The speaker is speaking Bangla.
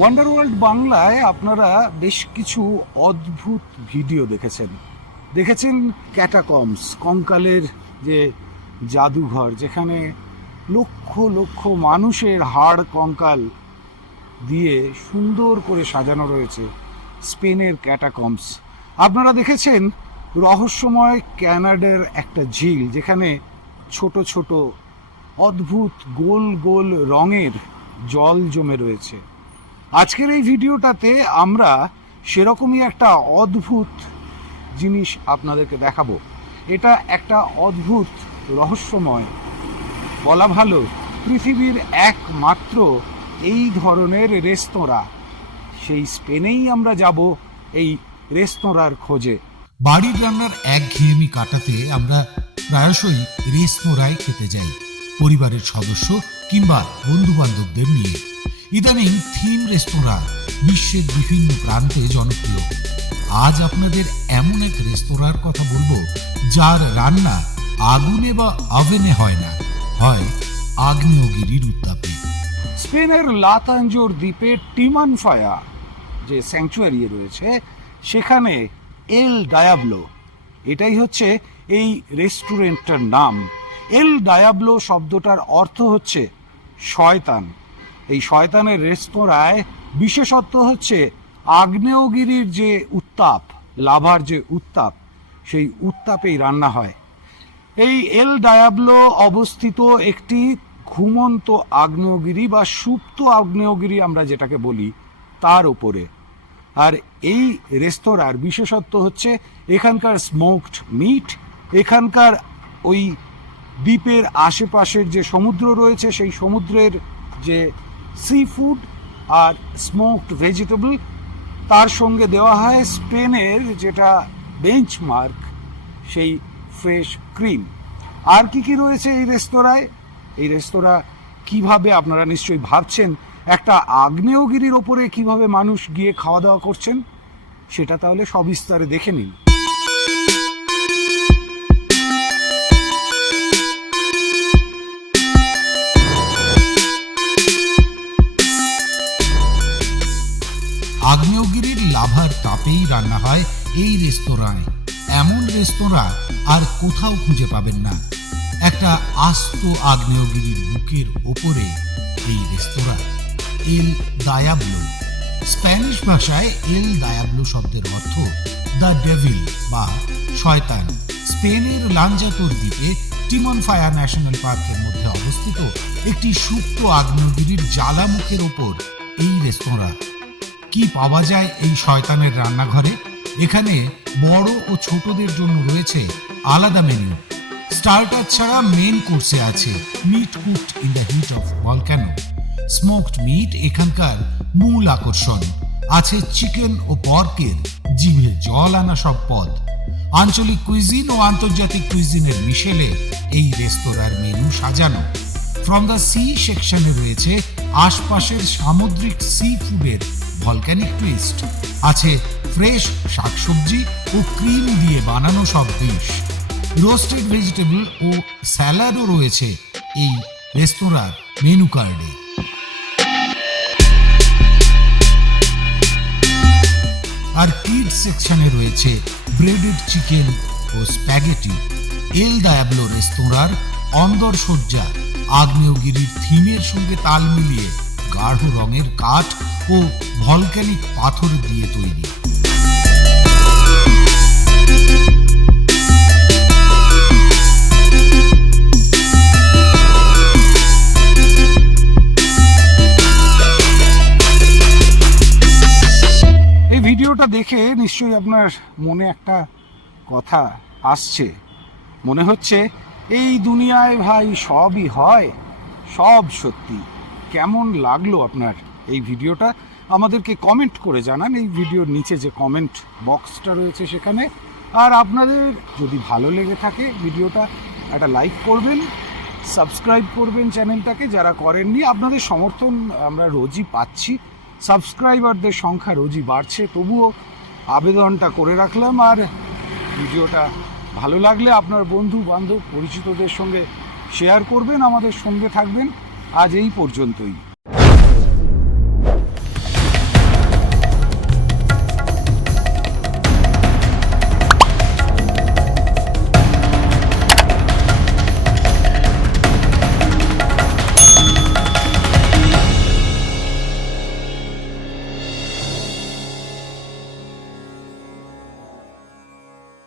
ওয়ান্ডার ওয়ার্ল্ড বাংলায় আপনারা বেশ কিছু অদ্ভুত ভিডিও দেখেছেন। দেখেছেন ক্যাটাকমস কঙ্কালের যে জাদুঘর, যেখানে লক্ষ লক্ষ মানুষের হাড় কঙ্কাল দিয়ে সুন্দর করে সাজানো রয়েছে স্পেনের ক্যাটাকমস আপনারা দেখেছেন রহস্যময় ক্যানাডার একটা ঝিল, যেখানে ছোট ছোট অদ্ভুত গোল গোল রঙের জল জমে রয়েছে। আজকের এই ভিডিওটাতে আমরা সেরকমই একটা অদ্ভুত জিনিস আপনাদেরকে দেখাবো। এটা একটা অদ্ভুত রহস্যময়, বলা ভালো, পৃথিবীর একমাত্র এই ধরনের রেস্তোরাঁ। সেই স্পেনেই আমরা যাব এই রেস্তোরাঁর খোঁজে। বাড়ির রান্নার একঘেয়েমি কাটাতে আমরা প্রায়শই রেস্তোরাঁয় খেতে যাই, পরিবারের সদস্য কিংবা বন্ধু বান্ধবদের নিয়ে। ইদানিং থিম রেস্তোরাঁ, বিশ্বের বিভিন্ন প্রান্তে জনপ্রিয়। আজ আপনাদের এমন এক রেস্তোরাঁর কথা বলব, যার রান্না আগুনে বা ওভেনে হয় না, হয় আগ্নেয়গিরির উত্তাপে। স্পেনের লাতাঞ্জোর দ্বীপে টিমানফায়া, যে স্যাংচুয়ারি রয়েছে, সেখানে এল ডায়াবলো, এটাই হচ্ছে এই রেস্টুরেন্টটার নাম। এল ডায়াবলো শব্দটার অর্থ হচ্ছে শয়তান। এই শয়তানের রেস্তোরাঁয় বিশেষত্ব হচ্ছে আগ্নেয়গিরির যে উত্তাপ, লাভার যে উত্তাপ, সেই উত্তাপেই রান্না হয়। এই এল ডায়াবলো অবস্থিত একটি ঘুমন্ত আগ্নেয়গিরি বা সুপ্ত আগ্নেয়গিরি আমরা যেটাকে বলি, তার ওপরে আর এই রেস্তোরাঁর বিশেষত্ব হচ্ছে এখানকার স্মোকড মিট এখানকার ওই দ্বীপের আশেপাশের যে সমুদ্র রয়েছে, সেই সমুদ্রের যে সি ফুড আর স্মোকড ভেজিটেবল তার সঙ্গে দেওয়া হয় স্পেনের যেটা বেঞ্চমার্ক সেই ফ্রেশ ক্রিম আর কি কি রয়েছে এই রেস্তোরাঁয়? এই রেস্তোরাঁ কীভাবে আপনারা নিশ্চয়ই ভাবছেন, একটা আগ্নেয়গিরির ওপরে কীভাবে মানুষ গিয়ে খাওয়া দাওয়া করছেন, সেটা তাহলে সবিস্তারে দেখে নিন। আগ্নেয়গিরির লাভার তাপেই রান্না হয় এই রেস্তোরাঁয়। এমন রেস্তোরাঁ আর কোথাও খুঁজে পাবেন না। একটা আস্ত আগ্নেয়গিরির বুকের ওপরে এই রেস্তোরাঁ। এল দায়াবলো স্প্যানিশ ভাষায় এল দায়াবলো শব্দের অর্থ দ্য ডেভিল বা শয়তান। স্পেনের লাঞ্জাতোর দ্বীপে টিমন ফায়ার ন্যাশনাল পার্কের মধ্যে অবস্থিত একটি সুপ্ত আগ্নেয়গিরির জ্বালামুখের ওপর এই রেস্তোরাঁ। কি পাওয়া যায় এই শয়তানের রান্নাঘরে? এখানে বড় ও ছোটদের জন্য রয়েছে আলাদা মেনু স্টার্টার ছাড়া মেন কোর্সে আছে meat cooked in the heat of volcano smoked meat এখানকার মূল আকর্ষণ। আছে চিকেন ও পর্কের জিভে জল আনা সব পদ। আঞ্চলিক কুইজিন ও আন্তর্জাতিক কুইজিনের মিশেলে এই রেস্তোরাঁর মেনু সাজানো। ফ্রম দ্য সি সেকশনে রয়েছে আশপাশের সামুদ্রিক সি ফুডের ভলক্যানিক টুইস্ট আছে ফ্রেশ শাকসবজি ও ক্রিম দিয়ে বানানো সব ডিশ রোস্টেড ভেজিটেবল ও স্যালাডও রয়েছে এই রেস্তোরাঁর মেনু কার্ডে আর কিড সেকশনে রয়েছে ব্রেডেড চিকেন ও স্প্যাগেটি এল দায়াবলো রেস্তোরাঁর অন্দর সজ্জা, আগ্নেয়গিরির থিমের সঙ্গে তাল মিলিয়ে গাঢ় রঙের কাঠ ও ভলক্যানিক পাথর দিয়ে তৈরি। এই ভিডিওটা দেখে নিশ্চয়ই আপনার মনে একটা কথা আসছে। মনে হচ্ছে এই দুনিয়ায় ভাই সবই হয়, সব সত্যি। কেমন লাগল আপনার এই ভিডিওটা? আমাদেরকে কমেন্ট করে জানান এই ভিডিওর নিচে যে কমেন্ট বক্সটা রয়েছে সেখানে। আর আপনাদের যদি ভালো লেগে থাকে ভিডিওটা, একটা লাইক করবেন সাবস্ক্রাইব করবেন চ্যানেলটাকে যারা করেননি, আপনাদের সমর্থন আমরা রোজই পাচ্ছি। সাবস্ক্রাইবারদের সংখ্যা রোজই বাড়ছে, তবুও আবেদনটা করে রাখলাম। আর ভিডিওটা ভালো লাগলে আপনার বন্ধু বান্ধব পরিচিতদের সঙ্গে শেয়ার করবেন, আমাদের সঙ্গে থাকবেন। আজ এই পর্যন্তই।